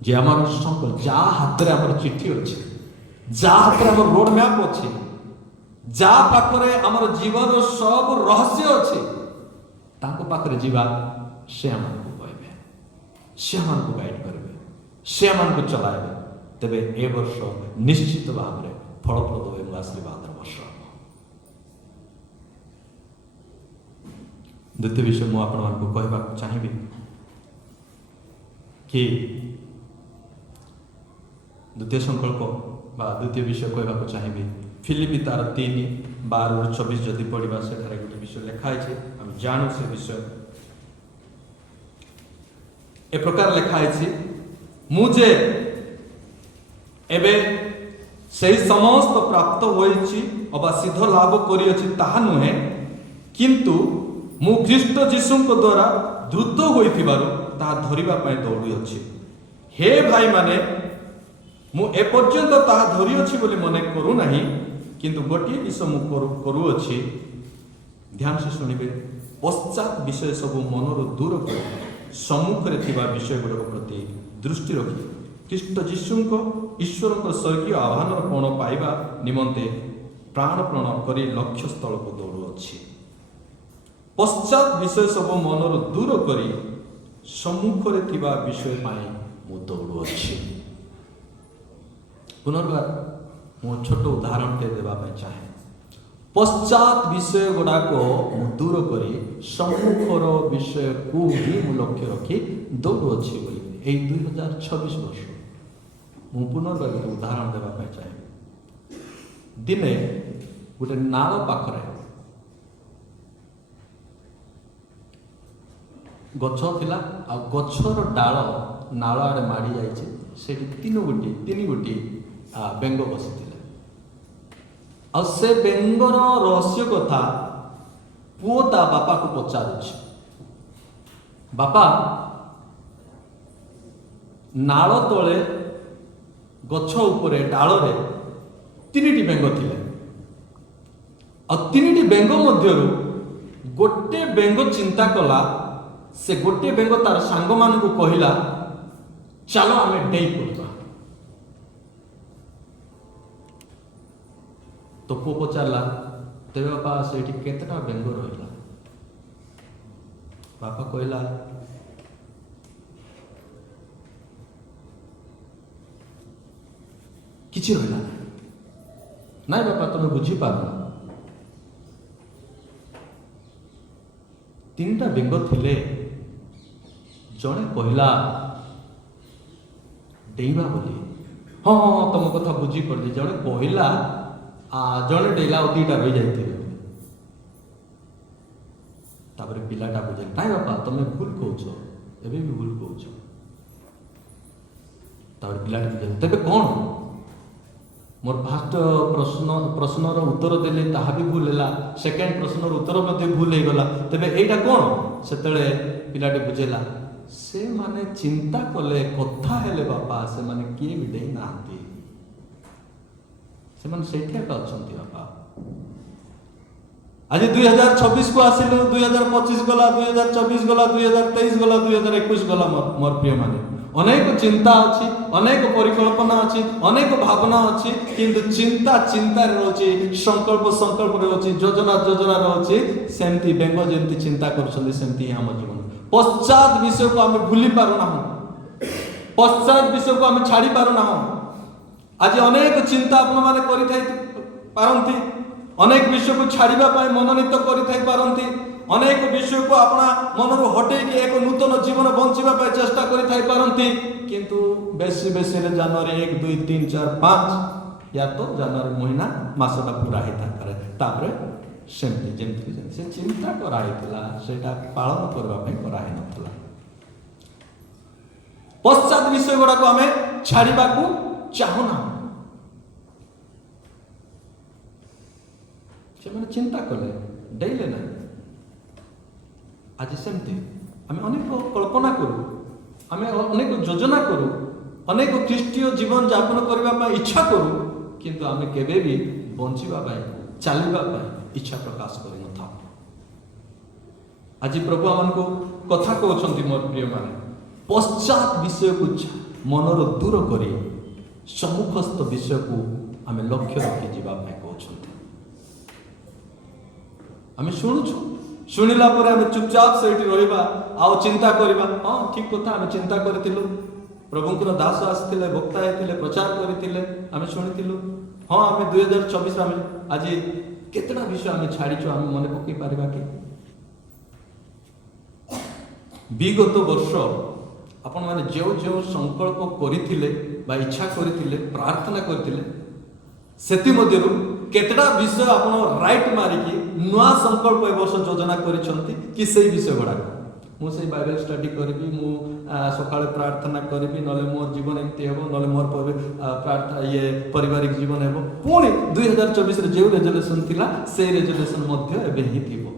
जे आमर संकल्प जा हाथ में आमर चिट्ठी अच्छे, जा हाथ में आमर रोड मैप अच्छे, जा पाखरे आमर जीवन सब रहस्य अच्छे, ताको पाखरे जीवा से आमको कहबे, से आमको गाइड करबे, से आमको चलाइबे। तेबे ए वर्ष निश्चित भाव में फलप्रद एवं आशीर्वाद वर्ष। द्वितीय विषय मुझे आपको कहवा चाहिए कि द्वितीय संकल्प बा द्वितीय विषय कहवा चाहिए फिलिपी तार 3:12-24 जदि पढ़ा से गोटे विषय लिखाई आम जानू से विषय ए प्रकार लिखाई, मुझे एबे सही समस्त प्राप्त होइछि अबा सिद्ध लाभ करिअछि ताहा नुहे, किंतु मु ख्रीष्ट जीशुଙ୍କ द्वारा द्रुत होइथिबारु ताहा धरिबा पय दौड़िअछि। हे भाई माने मु ए पर्यंत ताहा धरिअछि बोली मने करू नाही, किंतु गोटे विषय मु करूअछि, ध्यान से सुनिबे। पश्चात विषय सब मनरु दूर कर सम्मुख रे थिबा विषय गुडक प्रति दृष्टि रखि ख्रीष्ट जीशुଙ୍କ ईश्वरଙ୍କ स्वर्गीय आह्वानर कोण पाइबा निमंते प्राणपण करी लक्ष्य स्थल को दौड़ुअछि। पश्चात विषय सब मनरु दूर करी सम्मुख रे थिबा विषय पाई मु दौड़ुअछि। पुनर्बार मु छोट उदाहरण टे देबा पय चाहे। पश्चात विषय गुड़ाक मु दूर करी सम्मुखर विषय को ही मु लक्ष्य रखी दौड़ुअछि बोली एई 2026 वर्ष मु पुनर्बार गोटे उदाहरण देवाई चाहे। दिने गोटे नाल पाखरे गछ थिला आ गछर डाल नाल आड़े माड़ी जाइए, से तीन गोटी बेंग बसी आ से बेंगर रहस्य कथा पुओ ता बापा को पचारुछि, बापा नाल तले गछ उपरे डालरे 3टी बेंग थिले आ 3टी बेंग मध्यरु गोटे बेंग चिंता कला, से गोटे बेंग तार सांग मान को कहिला चलो आमे डेई पड़वा। तो पुओ पचारला तेरे बापा से केतटा बेंग रहिला? बापा कहला किछि रहिला ना बापा, तुम बुझी पार 3टा बेंग थिले, जड़े कहला डेइबा बोली, हाँ हाँ हाँ तुम कथा बुझी पड़ी, जड़े कहला जड़े डेला और 2टा रही जाइए। तापर पिलाटा बुझे नाई बापा तुम्हें भूल कौच एवं भी भूल कौच तापर पिलाटा बुझे तेरे कौन मोर फास्ट प्रश्नर उत्तर देली ताहा भी भूल है सेकेंड प्रश्नर उत्तर मध्य भूल हो गला तेरे एटा कौन से पिलाटे बुझेला से माने चिंता कले कथा हेले बापा से माने किए भी दे नांती से माने सेठी का अछंती बापा आज 2026 को आसिलु 2025 गला 2024 गला 2023 गला 2021 गला मोर प्रिय माने अनेक चिंता अच्छी अनेक परिकल्पना अच्छी अनेक भावना अच्छी किंतु चिंता चिंता रोची संकल्प संकल्प रोची योजना योजना रोची सेमती बेंग जेमती चिंता करछंदी सेमती हम जीवन पश्चात विषय को आम भूली पारुना पश्चात विषय को आम छाड़ी पारुना आज अनेक चिंता आपण माने करि थाई पारंती अनेक विषय को छाड़िबा पाई मनोनीत करि थाई पारंती अनेक विषय को अपना मन हटे कि एक नूतन जीवन बंचिबा पाई चेष्टा करि थाई पारंती किंतु बेसी बेसी रे जनवरी 1 2 3 4 5 या तो जनवरी महीना मासटा पूरा हेता करे तापर सेमती जेमती से चिंता कराइला सेटा पालन करबा पाई करा हे नथला पश्चात विषय गुडा को हमें छाड़िबा को चाहुना से माने चिंता कले डेले ना आज सेमती आम अनेक कल्पना करूँ आम अनेक योजना करूँ अनेक ख्रीष्टीय जीवन यापन करने इच्छा करूँ किंतु आम केबे भी बंचिबा चलवा इच्छा प्रकाश कर न आज प्रभु आम को कथा कहते मोर प्रिय मान पश्चात विषय को मनर दूर कर सम्मुखस्थ विषय को आम लक्ष्य रखी जावाई कहते आम शुणुछु शुणिला पर आम चुपचाप से रहा आउ चिंता करवा हाँ ठीक कथा आम चिंता करूँ प्रभुंर दास आसते वक्ता होते प्रचार करते आम शुणु हाँ आम 2024 आम आज केतटा विषय आम छाड़ीचु आम मन पकई पारिबा कि विगत वर्ष आपण माने जो जो संकल्प करथिले बा इच्छा करथिले प्रार्थना करथिले सेति मध्यरु केतटा विषय आपण राइट मारिकी नुआ संकल्प ए वर्ष योजना करिसंती कि सेही विषय गुडा मु से बाइबल स्टडी करबी मु सकाळे प्रार्थना करबी नले मोर जीवन एमती हेबो नले मोर प्रार्थना ये पारिवारिक जीवन हेबो पुणी 2024 रे जे रेजोल्यूशन थिला से रेजोल्यूशन मध्य एबे ही थिबो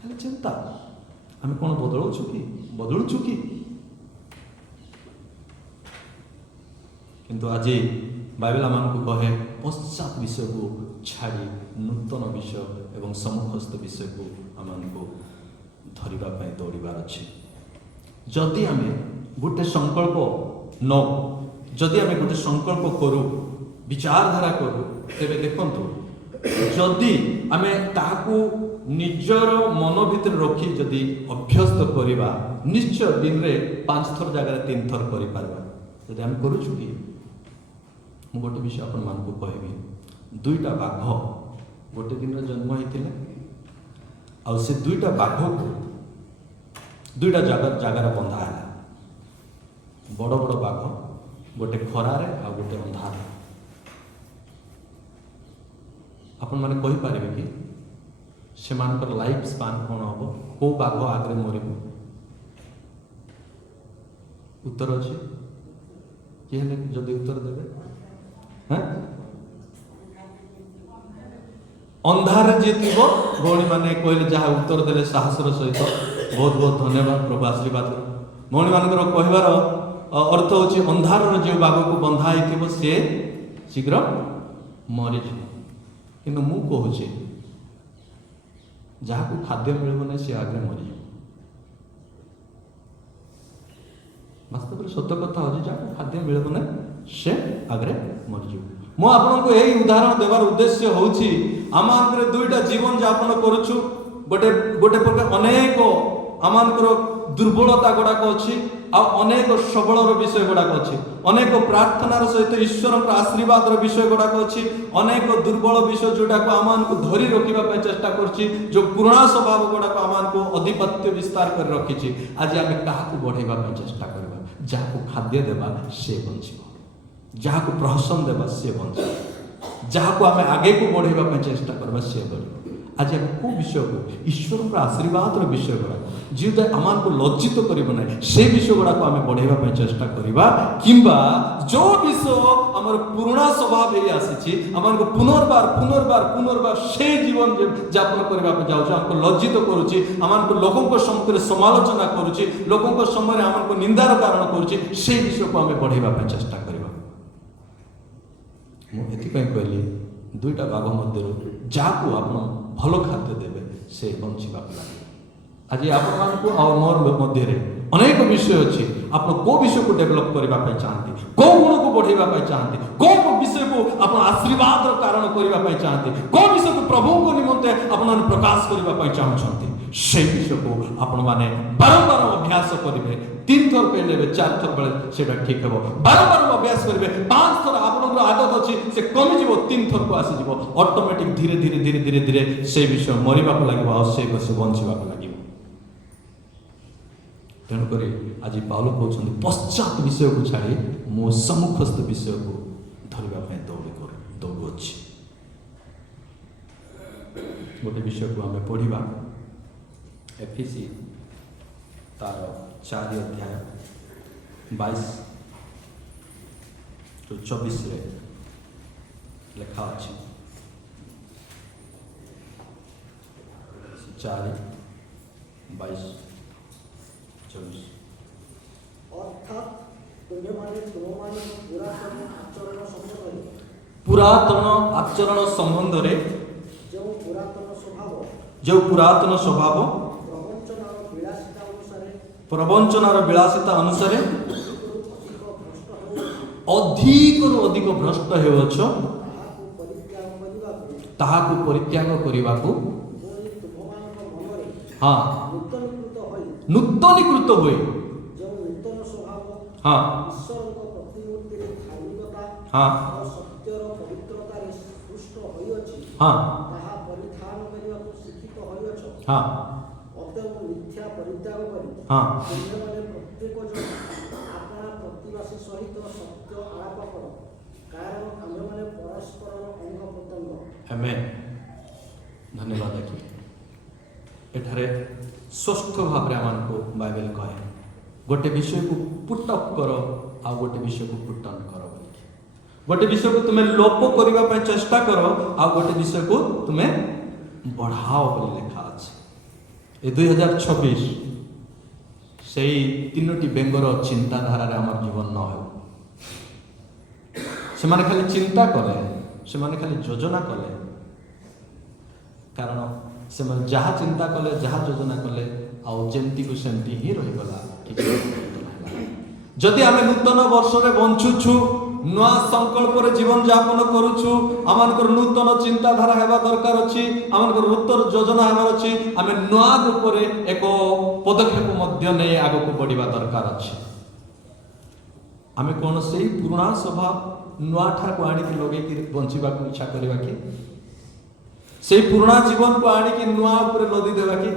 खाली चिंता आम कौन बदलुचु कि किंतु आज बाइबल आमको कहे पश्चात विषय को छाड़ी नूतन विषय एवं सम्मुखस्थ विषय को आमको धरवाई दौड़ार अच्छे जदि आम गोटे संकल्प न जदि आम गोटे संकल्प करूँ विचारधारा करूँ तेरे देखु जदि आम ताकू निजर मन भितर रखी जदि अभ्यस्त करवा निश्चय दिन में 5 थर जगह 3 थर कर आम करूँ कि मु गोटे विषय आपण मान को कहबी 2टा बाघ गोटे दिन जन्म होते आ से 2टा बाघ को 2टा जगार बंधा है बड़ बड़ बाघ गोटे खरारे आ गोटे अंधार आपण माने कहि पारिबे कि से मानकर लाइफ स्पान कौन हम को बाघ आगे मर उत्तर अच्छे किए जदि उत्तर देवे हाँ अंधार जी थी भौणी मैंने कहले जहाँ उत्तर देले साहसर सहित बहुत बहुत धन्यवाद प्रभु आशीर्वाद भौणी मान कहबार अर्थ होची अंधार जो बाघ को बंधा हो सी शीघ्र मरी किंतु मु कहूँ जहाँ को खाद्य मिलना सी आगे मरी वास्तव में सत्य कथा हो जहाँ खाद्य मिलना से आगे मरीज मु आपको यही उदाहरण देवार उद्देश्य होची आम 2टा जीवन यापन करुछु गोटे गोटे प्रकार अनेक आम दुर्बलता गुड़ाक अच्छी अनेक सबलर विषय गुड़ाक अच्छी अनेक प्रार्थनार सहित ईश्वर आशीर्वाद विषय गुड़ाक अच्छी अनेक दुर्बल विषय जोटा को आम को धरी रखा चेष्टा करछि जो पुराणा स्वभाव गुड़ाक आम को अधिपत्य विस्तार कर रखी आज आम क्या बढ़ेवा चेष्टा करवा जहाँ को खाद्य देवा से बंचिब जहाँ को प्रहसन देवा सी बंच जहाँ को आम आगे को बढ़ेवा चेष्टा करवा सी बढ़ आज आम को विषय को ईश्वर आशीर्वाद विषय गुड़ा जोटा आम को लज्जित करिब ना से विषय गुड़ा को आम बढ़ाइबा चेष्टा करबा किंबा जो विषय आमर पुराना स्वभाव हे आसी आम को पुनर्बार पुनर्बार पुनर्बार से जीवन यापन करबा जाउछ हमको लज्जित करूछि आम को लोकों को सम्मुख समालोचना करूछि लोकों को समय आम को निंदार कारण करूछि से विषय को आम बढ़ाइबा चेष्टा करबा मु एथि पय कहली दुईटा भाग मध्य जाको आपण भल खाद्य देवे से बंचिबा लागे आज आपण आ मोर मध्य अनेक विषय अच्छी आप को विषय को डेभलप करने चाहती कौ गुण को बढ़ाई चाहती कौ विषय को आप आशीर्वाद कारण करने चाहती कौ विषय को प्रभु को निमंते आप प्रकाश करने चाहते से विषय को आपण मैंने बारंबार अभ्यास करेंगे 3 थर पे लेबे 4 थर बेले सेटा ठीक हे बारंबार अभ्यास करेंगे 5 थर आपन आदत अच्छी से कमी जीव 3 थर को आसी जीव ऑटोमेटिक धीरे धीरे धीरे धीरे धीरे से विषय मरिबा को लागिबो आ से विषय बंचिबा को लागिबो तेणुक आज पाउल कहते पश्चात विषय को छाड़ी मो सम्मुखस्थ विषय को धरने दौड़ुच्छी गोटे विषय को आम पढ़ा एफिसी तार 4 अध्याय 22 to 24 लेखा अच्छी 4 22 24 अर्थात पुरातन आचरण संबंध रे जो पुरातन स्वभाव प्रवंचनार विलासिता अनुसार अधिक रु अधिक भ्रष्ट हेउछ ताहाकु परित्याग करिबाकु हाँ नूतनीकृत हुए हाँ हाँ हाँ हाँ हाँ धन्यवाद एठारे स्वस्थ भाव को बाइबल कहे गोटे विषय को पुट अप कर आ गोटे विषय को पुट ऑन कर गोटे विषय को तुम्हें लोप करने चेष्टा कर आ गोटे विषय को तुम्हें बढ़ाओ बोली लिखा अच्छे 2026 से तीनोटी बेंगर चिंताधारा आम जीवन न हो से माने खाली चिंता कले से माने खाली योजना कले कारण से जहाँ चिंता कले जहाँ योजना कले आमती को सेमती ही रहीगला जदि आम नूतन वर्ष में बंचुछु नुआ संकल्प रे जीवन यापन करुछु आमनकर नूतन चिंताधारा हेबा दरकार अछि आमनकर नूतन योजना हेबार अछि आमे नुआ ऊपर एक पदक्षेप मध्य नै आगो को बढ़िबा दरकार अछि आमे कोन से पुराना स्वभाव नुआ ठा को आनी के लगे कि बंचिबा को इच्छा करबा कि से पुराना जीवन को आनी कि नुआ ऊपर लदी देबा कि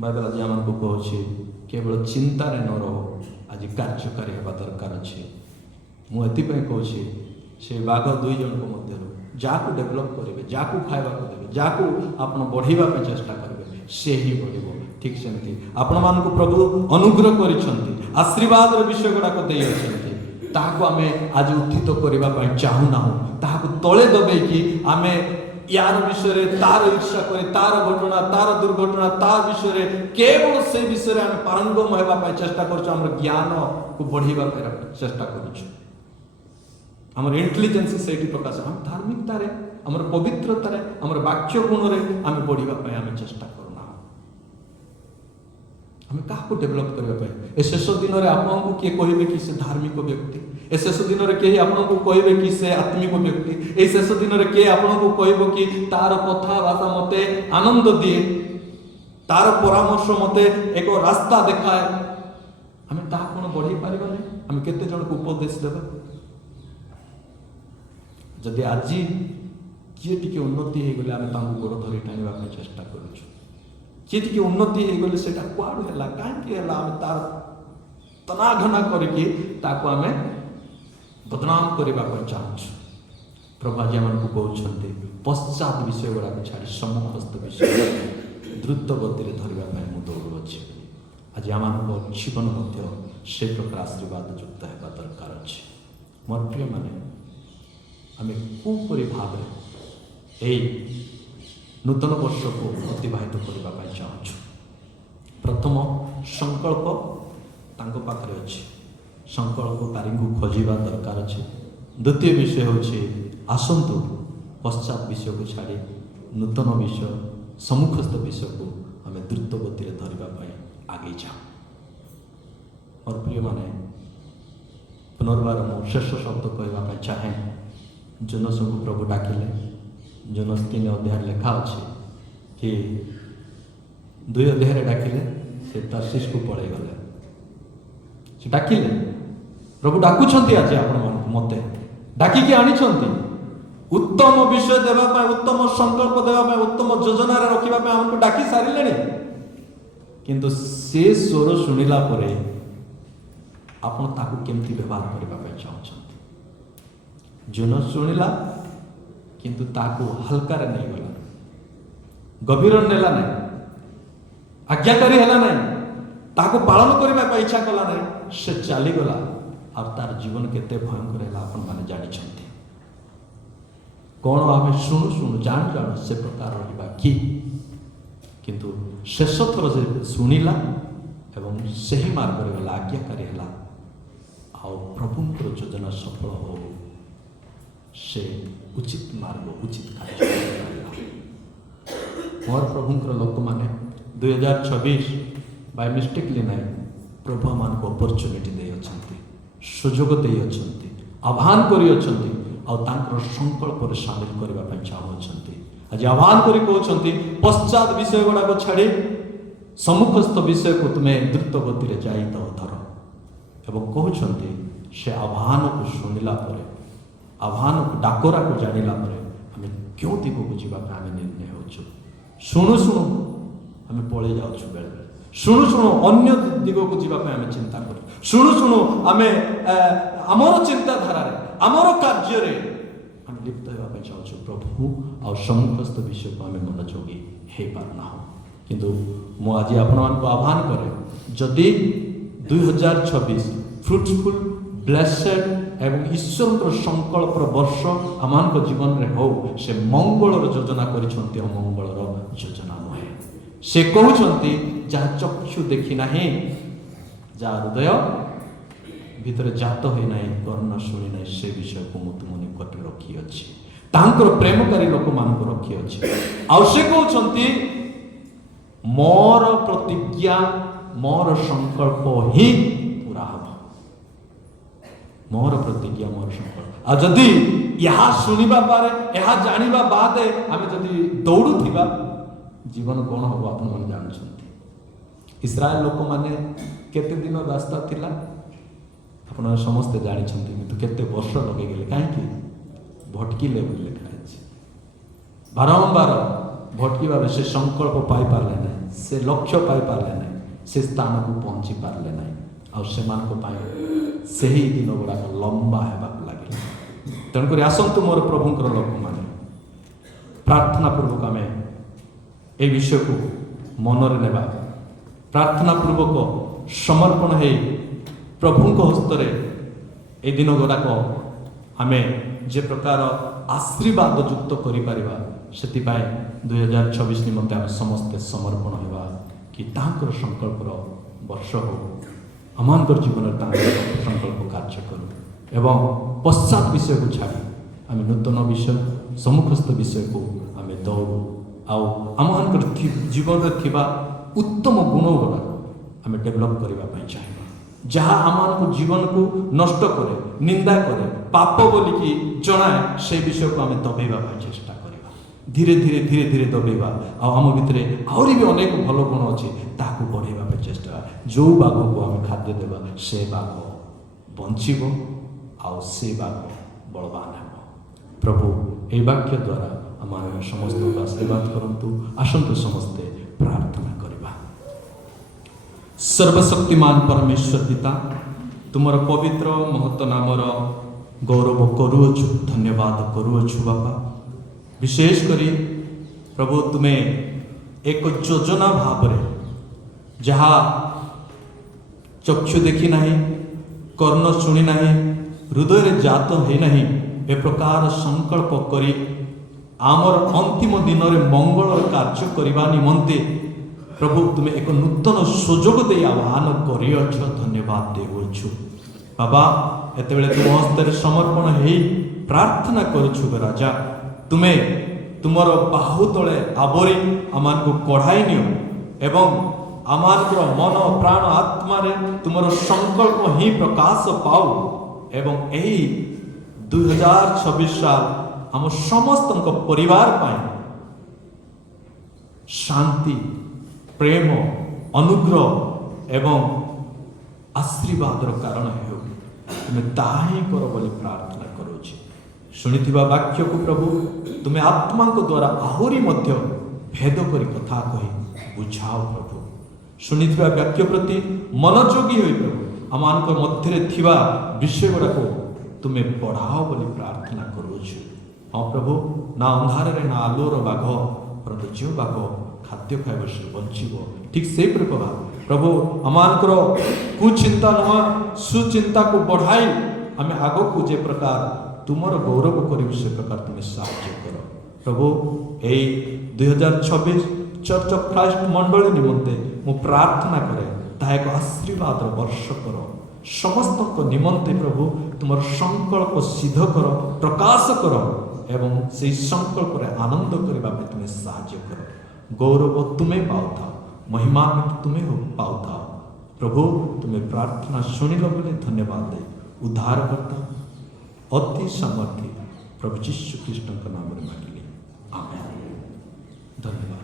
बाइबल आज आमन को कहछि केवल चिंता रे न रहो आज कार्यकारी हेबा दरकार अच्छे मुझे कहूँ से बाघ 2 जन को मध्य जहाँ डेभलप करेंगे जहाँ खावा देवे जहाँ आप बढ़ाइबा चेष्टा करेंगे से ही बढ़ ठीक सेमती आपण मान प्रभु अनुग्रह कर आशीर्वाद विषय गुड़ाक ताकू आम आज उत्थित करने चाहूना ताकू तले दबे कि आम यार विषय तार इच्छा करे तार घटना तार दुर्घटना तार विषय केवल से विषय आम पारंगम होगा चेष्टा कर ज्ञान को बढ़ाइबा चेष्टा कर इंटेलिजेंस से प्रकाश आम धार्मिकता आम पवित्रता आम वाक्य गुण में आम बढ़ाइबा आम चेष्टा करना आम क्या डेभलप करने शेष दिन में आपको किए कहे कि से धार्मिक व्यक्ति ए शेष दिन में कहीं आपको कहे कि से आत्मिक व्यक्ति ए शेष दिन में किए आपको कह कि तार कथा भाषा मते आनंद दिए तार परामर्श मते एक रास्ता देखाए आम ताहा कौन बढ़ाई पारे आम केते जन को उपदेश देवा जदि आज किए टी उन्नति हो गले आम गोड़ धरी टाणवा चेष्टा करुँ किए टी उन्नति हो गले से कुआड़ है कहीं आम तार तनाघना करके आम बदनाम करने चाहूँ प्रभु आज आमको कहते पश्चात विषय गुड़ाक छाड़ी सम्मुखस्थ विषय द्रुत गति धरवाई मुझे दौड़ुच्छी आज आम जीवन से प्रकार आशीर्वाद युक्त होगा दरकार अच्छे मोर प्रिय माने आम कौपरी भाव यही नूतन वर्ष को अतिबाहित करने चाहूँ। प्रथम संकल्प तांको पाखरे अच्छे संकल्पकारी को खोजा दरकार अच्छे। द्वितीय विषय हूँ आसतु पश्चात विषय को छाड़ी नूतन विषय सम्मुखस्थ विषय को आम द्रुत गति धरवाई आगे जाओ। और प्रिय माने पुनर्बार मु शेष शब्द कहवाई चाहे जोनस को प्रभु डाकिले जोनस 3 अध्याय लिखा अच्छे कि 2 अध्याय डाकिले से तर्शीश को पड़े गले से डाकिले प्रभु डाकुछंती आज आपण मते डाकिकी आनिछंती उत्तम विषय देवाई उत्तम संकल्प देवाई उत्तम योजना रखा आमको डाकी सारे किंतु से स्वर शुणिला परे आपण ताकू केमती व्यवहार करने चाहते जोन शुणिला किंतु ताकू हल्का रे नहीं गला गभीर नेला नहीं आज्ञाकारी है नहीं ताकू पालन करने इच्छा कला नहीं से चलीगला और तार जीवन केते भयंकर है आपण माने जानी कौन आम शुणु शुणु जान जान से प्रकार रहा कि किंतु शेष थर से शुणिला एवं से ही मार्ग गला आज्ञाकारी है प्रभुंर योजना सफल हो से उचित मार्ग उचित कार्य मोर प्रभुंर लोक मैंने 2026 बाय मिस्टेकली नहीं प्रभु मान को अपॉर्चुनिटी दे अछंती सुजोग दे अछंती आह्वान करी अछंती और तांकर संकल्प रे शामिल करबा पय चाहउछंती आज आह्वान करी कहउछंती पश्चात विषय गुडा को छाड़ी सम्मुखस्थ विषय को तुम्हें द्रुत गति रे जाई तो धर एवं कहउछंती से आह्वान को शुणिला परे आह्वान को डाकोरा को जानिला परे हमें क्यों दिगो को जीवा आम निर्णय होछु शुणु शुणु हमें पळे जाउछु बेले बेले शुणु शुणु अन्य दिगो को जीवा आम चिंता कर शुणु शुणु आम आमर चिंताधारा आमर कार्य हम लिप्त होगा चाहूँ प्रभु और सम्मुखस्थ विषय को आम मनोयोगी हो पारना हो किंतु मु आज आपण आह्वान करे जदि 2026 फ्रुटफुल ब्लेसेड एवं ईश्वर संकल्प वर्ष आम जीवन में हो से मंगल योजना करिसंती अमंगल योजना नुहे से कहउछंती जहाँ चक्षु देखी नहीं जहाँ हृदय भितर जात हो ना कर्ण शुणी ना से विषय को मु तुम निकट रखी अच्छी तांकर प्रेमकारी लोक मान रखी अच्छी आउ से कहउछंती मोर प्रतिज्ञा मोर संकल्प ही पूरा हम मोर प्रतिज्ञा मोर संकल्प आ जदि यहाँ शुणिबा पारे यहाँ जानिबा बाद आम जदि दौड़ुथिबा जीवन कौन हम आपण मन जानछंती इस्राएल लोक माने केते दिन रास्ता थिला आपण समस्ते जानछंती किंतु केते वर्ष लगे गेले काहे कि भटकीले बोली लिखा है बारंबार भटकीबा से संकल्प पाई पारले नहीं से लक्ष्य पाई पारले नहीं से स्थान को पहुंची पारले नहीं और से मान को पाए से ही दिन गुड़ा लंबा हेबाक लगे तेणुक आसतु मोर प्रभुंकर लोक माने प्रार्थना पूर्वक आम ए विषय को मनरे नेबा प्रार्थना पूर्वक समर्पण है प्रभुंक हस्तरे ए दिन गुड़ाक आम जे प्रकार आशीर्वाद युक्त करिपारिबा सेतिपाई 2026 निमंते आम समस्ते समर्पण होगा कि तांकर संकल्पर वर्ष हो आमर जीवन संकल्प कार्य करूँ एवं पश्चात विषय को छाड़ी आम नूतन विषय सम्मुखस्थ विषय को आम दौड़ू आम जीवन में उत्तम गुण गुड़ा आम डेभलप करने चाहिए जहाँ आम जीवन को नष्ट करे निंदा करे पाप बोलिकी जनाए से विषय को आम दबेवा चेष्टा करवा धीरे धीरे धीरे धीरे दबेवा आम भितर आहरी भी अनेक भल गुण अच्छे ताकू बढ़ेवा चेष्टा जो बाघ को आम खाद्य देवा से बाघ बंचब आउ से बाघ बलवान हो प्रभु ए वाक्य द्वारा आम समस्त आशीर्वाद करंतु आसंतु समस्ते प्रार्थना करवा। सर्वशक्तिमान परमेश्वर पिता तुमर पवित्र महत्व नामर गौरव करूछु धन्यवाद करूछु बापा विशेष करी प्रभु तुम्हें एक योजना भाव जहाँ चक्षु देखी नहीं कर्ण शुणी नहीं हृदय जात है नहीं ए प्रकार संकल्प करी आमर अंतिम दिन में मंगल कार्य करने निमंते प्रभु तुम्हें एक नूतन सुजोग दे आह्वान कर धन्यवाद देवछु बाबा एत तुम हस्ते समर्पण हो प्रार्थना करुछु राजा तुम्हें तुमर बाहु तले आवरी आम को कढ़ाई नियो एवं आमानकर मन प्राण आत्मा तुमर संकल्प ही प्रकाश पाऊ एवं यही 2026 साल आम समस्त परिवार पाए शांति प्रेम अनुग्रह एवं आशीर्वाद कारण हो तुम्हें ताही कर बोली प्रार्थना करुछि शुणिथिबा वाक्य को प्रभु तुम्हें आत्मा को द्वारा आहुरी मध्य भेद करी कथा कही बुझाओ प्रभु शुणिथिबा वाक्य प्रति मनोयोगी होई प्रभु आमानक मध्य थिबा विषय गुड़ाक तुम्हें पढ़ाओ बोली प्रार्थना करुछु हाँ प्रभु ना अंधार रे ना आलोर बाघ परंतु जो बाघ खाद्य खाइब से बंचिब ठीक से प्रभा प्रभु आमानकर कुचिंता नुआ सुचिंता को बढ़ाई आम आग को जे प्रकार तुमर गौरव कर से प्रकार तुम्हें साहाय्य कर प्रभु यही 2026 चर्च ऑफ क्राइस्ट मंडल निमंते मु प्रार्थना करे ताहा एक आशीर्वाद वर्ष कर समस्त निमंते प्रभु तुमर संकल्प सिद्ध कर प्रकाश कर एवं से संकल्प रे आनंद करबा पे तुम्हें साहाय्य कर गौरव तुम्हें पाउथा महिमा तुम्हें पाउथा प्रभु तुम्हें प्रार्थना शुणिल बोले धन्यवाद दे उद्धार करता अति सामर्थ्य प्रभु यीशु कृष्ण का नाम में मांगिले आमेन धन्यवाद।